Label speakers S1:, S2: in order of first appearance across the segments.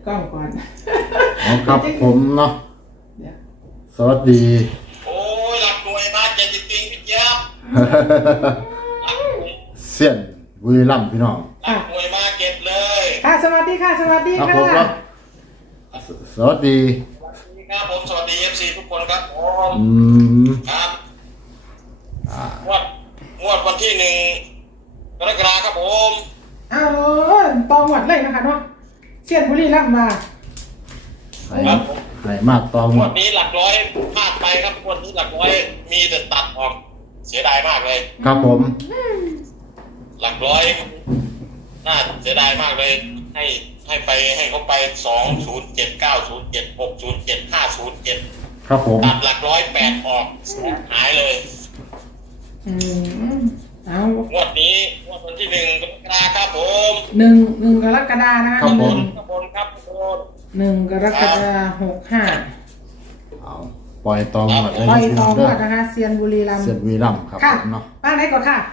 S1: กล้องก่อน
S2: ครับผมเนาะสวัสดี
S3: โอ้ยหลักหน่วยมาเจ็ดจริงๆพี่เจี๊ยบ
S2: เสียนบุรีรัมย์พี่น้อง
S3: หลักหน่วยมาเก็บเลย
S1: ค่ะสวัสดีค่ะสวัสดี
S2: ครับ
S1: ค่ะ
S2: ผมเนาะสวัสดี
S3: ครับผมสวัสดีFCทุกคนครับครับงวดวันที่1 กรกฎาคมครับผม
S1: อ้าวตองหมดเลยนะคะเนาะเชียนบุรีรัมย์มา
S2: ไหนมากตองหม
S3: วั
S2: ด
S3: นนี้หลักร้อยพลาดไปครับวันนี้หลักร้อยมีแต่ตัดออกเสียดายมากเลย
S2: ครับผม
S3: หลักร้อยน่าเสียดายมากเลยให้ไปให้เขาไป207907607507
S2: ครับผม
S3: ตัดหลักร้อย8ออกหายเลย
S1: เอา
S3: งวดนี้งวดวันที่1 กรกฎาคมครับผม
S1: หนึ่งกรกฎานะคะ
S2: ครับผม
S3: ครับ
S1: 1 กรกฎาคม65
S2: เอาปล่อยตองหมดเลย
S1: ปล่อยตองหมดนะคะเซียนบุรีรัมย์
S2: เสียนบุรีรัมย์ครับเนาะ
S1: ป้าไหนก่อนค่ะ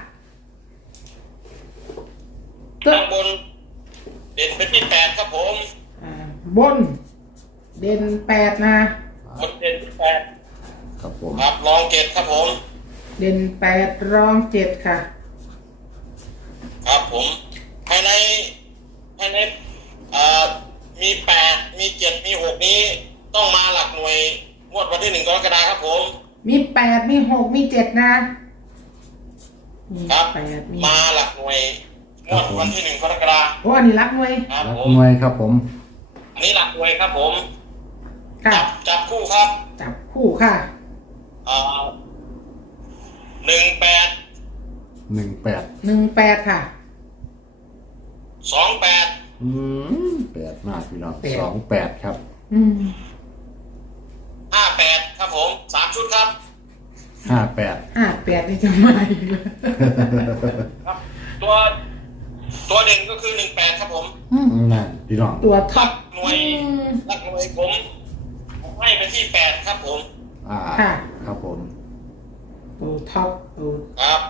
S3: ข้างบนเด่นเป็นที่8ครับผม
S1: บนเด่น8นะ
S3: บนเด่นที่8
S2: ครับผม
S3: ครับรอง7ครับผม
S1: เด่น8รอง7ค่ะ
S3: ครับผมภายในมี8มี7มี6นี้ต้องมาหลักหน่วยงวดวันที่1 กรกฎาคมครับผม
S1: มี8มี6มี7นะครับ
S3: มาหลักหน่วยงวดวันที่1 กรกฎาคม
S1: โอ้อันนี้รักหน่วย
S3: ครับผม
S2: หน่วยครับผม
S3: อันนี้หลักหน่วยครับผมจับคู่ครับ
S1: จับคู่ค่ะ18ค่ะ
S3: 28
S2: 8มากพี่น้อง28ครับ
S3: 58ครับผม3ชุดครับ
S1: 58นี่จะมาอีกแล้ว
S3: ครับตัวเด่นก็คือ18ครับผม
S2: นั่นพี่น้อง
S1: ตัวท็อป
S3: หน่วยหลักหน่วยผมให้ไปที่8ครับผม
S1: ค่ะ
S2: ครับผม
S1: ตัวท็อปตัว
S3: ครับ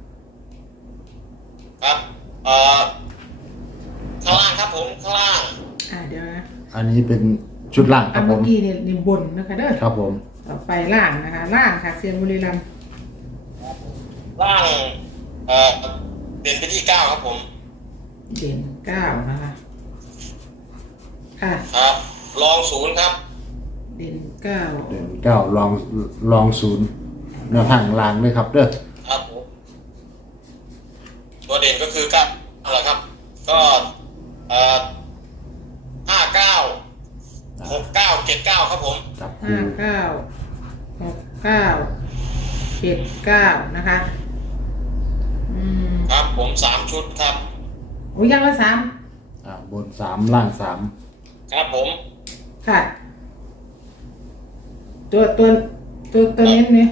S3: ข้างล่างครับผมข้างล่าง
S1: เดี๋ยวนะ
S2: อันนี้เป็นชุดล่างครับผม
S1: เมื่อกี้เนี่ยบนนะคะเด้อ
S2: ครับผม
S1: ต่อไปล่างนะคะล่างค่ะเซียนบุรีรัมย์
S3: ล่างเด่นไปที่9ครับผม
S1: เด่น9นะคะค่ะ
S3: ครับรอง0ครับ
S1: เด่น9
S2: ลอง0แนวทางล่างด้วยครับเด้อ
S3: ครับผมตัวเด่นก็คือ9นั่นแหละครับก็596979ครับผม
S1: 596979นะคะ
S3: ครับผม3ชุดครับ
S1: โอ้ยังละ
S2: 3บน3ล่าง3
S3: ครับผม
S1: ค่ะตัวเน้นนี่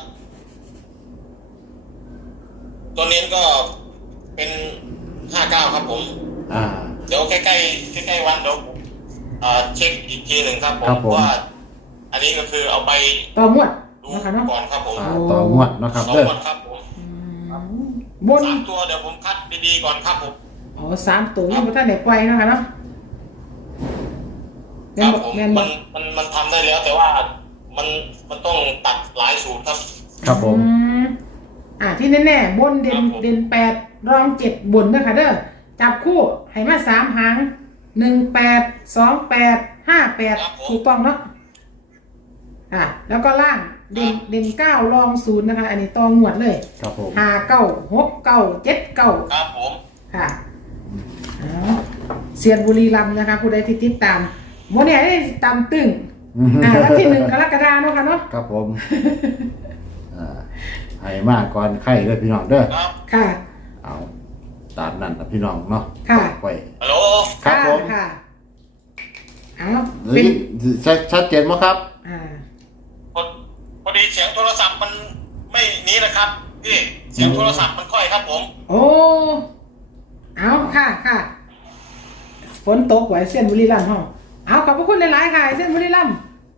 S3: ตัวเน้นก็เป็น59ครับผมเดี๋ยวใกล้วันเดี๋ยวเช็คอีกทีหนึ่งครับผมว่าอันนี้ก็คือเอาไป
S1: ต่อหมวด
S3: ดูก่อนครับผม
S2: ต่อหมวดนะครับ
S3: ต่อหมวดครับผมบน3ตัวเดี๋ยวผมคัดดีๆก่อนครับผม
S1: 3ตัวยังไม่ทันได้ปล่อยนะคะเนาะ
S3: ครับผมมันทำได้แล้วแต่ว่ามันต้องตัดหลายสูตรครับ
S2: ครับผม
S1: ที่แน่ๆบนเด่น8รอง7บนนะคะเด้อจับคู่ให้มา3หาง18 28 58ถูกต้องเนาะแล้วก็ล่างเด่น9รอง0นะคะอันนี้ตองหมวดเลย
S2: ครับผม
S1: 59 69 79
S3: ครับผม
S1: ค่ะเซียนบุรีรัมย์นะคะผู้ใดที่ติดตามโมเนี่ยได้ตามตึงวันที่1 กรกฎาคมเนาะค่ะเนาะ
S2: ครับผมให้มากก่อนไข่เลยพี่น้องเด้อ
S1: ค่ะ
S2: เอาตามนั้นนะพี่น้องเนาะ
S1: ค่ะ
S3: ฮัลโหล
S2: ครับผม
S1: ค่ะ
S2: เป็นชัดเจนมั้ยครับ
S3: พอดีเสียงโทรศัพท์มันไม่นี้นะครับพี่เสียงโทรศัพท์มันค่อยครับผม
S1: โอ้ค่ะฝนตกไว้เส้นบุรีรัมย์ขอบพระคุณหลายๆค่ะเส้นบุรีรัมย์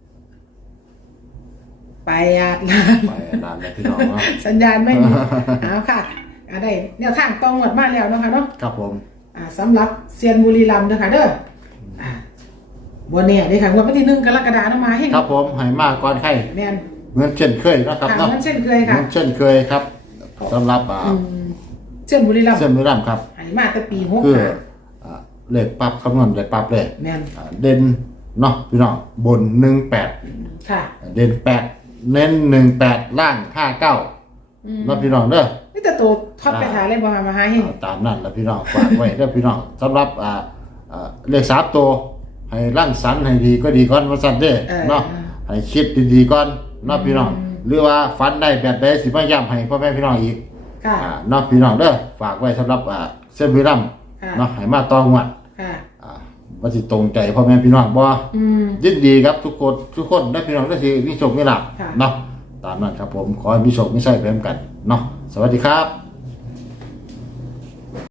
S1: ไปอาด
S2: นานเลยพี่น้องเนาะ
S1: สัญญาณไม่มีค่ะได้แนวทางตรงหมดมาแล้วนะคะเนาะ
S2: ครับผม
S1: สำหรับเซียนบุรีรัมย์นะคะเด้อบ่แน่เด้ค่ะวันที่1กรกฎาคมมาให้
S2: ครับผมให้มากก่อนไข่
S1: แม่น
S2: เหมือนเช่นเคยนะครับ
S1: ค่ะ
S2: เนาะ
S1: เหมือนเช่นเคย
S2: เห
S1: ค่ะ
S2: มือนเช่นเคยครับสำหรับ
S1: เช่นบุรีรัมย์
S2: เส้นบุรีรัมย์ครับ
S1: ให้มาแต่ปี
S2: คือ
S1: 65
S2: เลขปรับคำนวณเลขปรับเลย
S1: แม่น
S2: เด่นเนาะพี่น้องบน18
S1: ค่ะ
S2: เด่น8เน้น18ล่าง59เนาะพี่น้องเด้อ
S1: นี่แต่ตัวท็อปไปหาเลยบ่มาหาให้
S2: ตามนั้นแล้วพี่น้องฝากไว้เด้อพี่น้องสำหรับเลข3ตัวให้ร่างสรรค์ให้ดีก็ดีก่อนว่าซั่นเด้อเนาะให้คิดดีๆก่อนเนาะพี่น้องหรือว่าฝันได้แบบใดสิมาย้ำให้พ่อแม่พี่น้องอีก
S1: ค่ะ
S2: เนาะพี่น้องเด้อฝากไว้สำหรับเส้นบุรีรัมย์
S1: ค่ะ
S2: เนาะให้มาต่องวด
S1: ค่ะ
S2: ว่าสิตรงใจพ่อแม่พี่น้องบ่
S1: อืม
S2: ยินดีครับทุกคนได้พี่น้องได้สิมีโชคมีลาภ
S1: ค่ะ
S2: เนาะตามนั้นครับผมขอให้มีโชคมีชัยไปเหมือนกันเนาะสวัสดีครับ